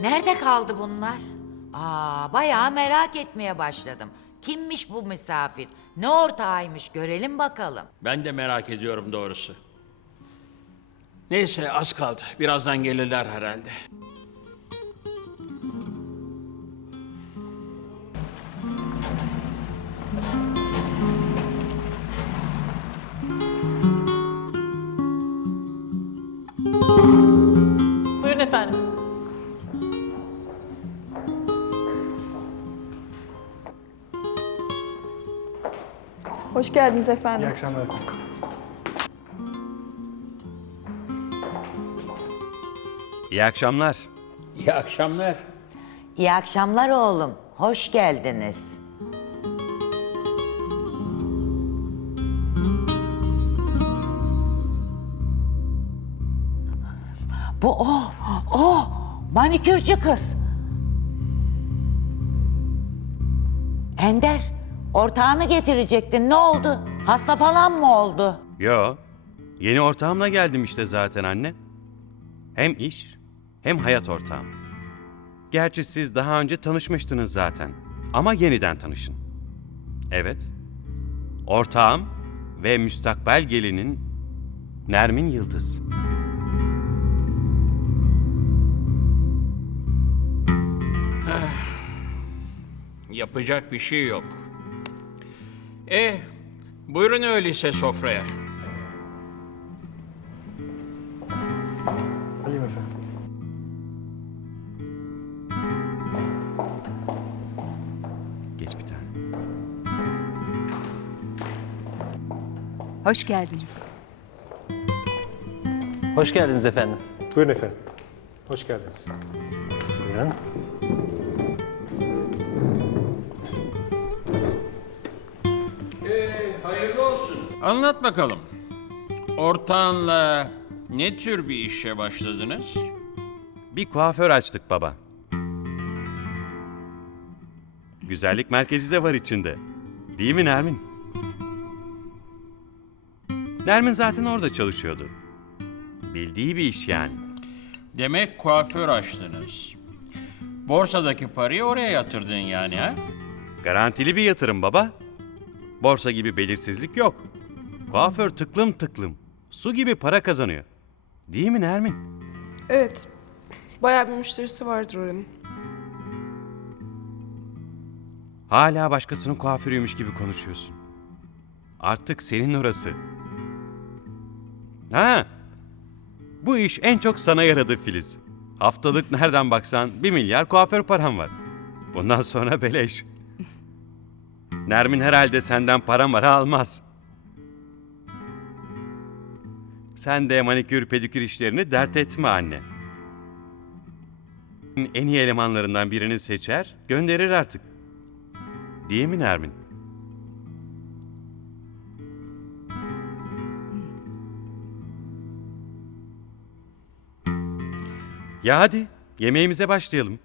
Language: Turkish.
Nerede kaldı bunlar? Aa, bayağı merak etmeye başladım. Kimmiş bu misafir? Ne ortağıymış görelim bakalım. Ben de merak ediyorum doğrusu. Neyse az kaldı. Birazdan gelirler herhalde. Buyurun efendim. Hoş geldiniz efendim. İyi akşamlar. İyi akşamlar. İyi akşamlar. İyi akşamlar oğlum. Hoş geldiniz. Bu o, o manikürcü kız. Ender, ortağını getirecektin. Ne oldu? Hasta falan mı oldu? Yo, yeni ortağımla geldim işte zaten anne. Hem iş, hem hayat ortağım. Gerçi siz daha önce tanışmıştınız zaten. Ama yeniden tanışın. Evet, ortağım ve müstakbel gelinin Nermin Yıldız. Yapacak bir şey yok. Eh, buyurun öyleyse sofraya. Alayım efendim. Geç bir tane. Hoş geldiniz. Hoş geldiniz efendim. Buyurun efendim. Hoş geldiniz. Buyurun. Olsun. Anlat bakalım. Ortağınla ne tür bir işe başladınız? Bir kuaför açtık baba. Güzellik merkezi de var içinde. Değil mi Nermin? Nermin zaten orada çalışıyordu. Bildiği bir iş yani. Demek kuaför açtınız. Borsadaki parayı oraya yatırdın yani ha? Garantili bir yatırım baba. Borsa gibi belirsizlik yok. Kuaför tıklım tıklım. Su gibi para kazanıyor. Değil mi Nermin? Evet. Bayağı bir müşterisi vardır oranın. Hala başkasının kuaförüymüş gibi konuşuyorsun. Artık senin orası. Ha. Bu iş en çok sana yaradı Filiz. Haftalık nereden baksan bir milyar kuaför param var. Bundan sonra beleş. Nermin herhalde senden para mara almaz. Sen de manikür pedikür işlerini dert etme anne. En iyi elemanlarından birini seçer, gönderir artık. Değil mi Nermin? Ya hadi yemeğimize başlayalım.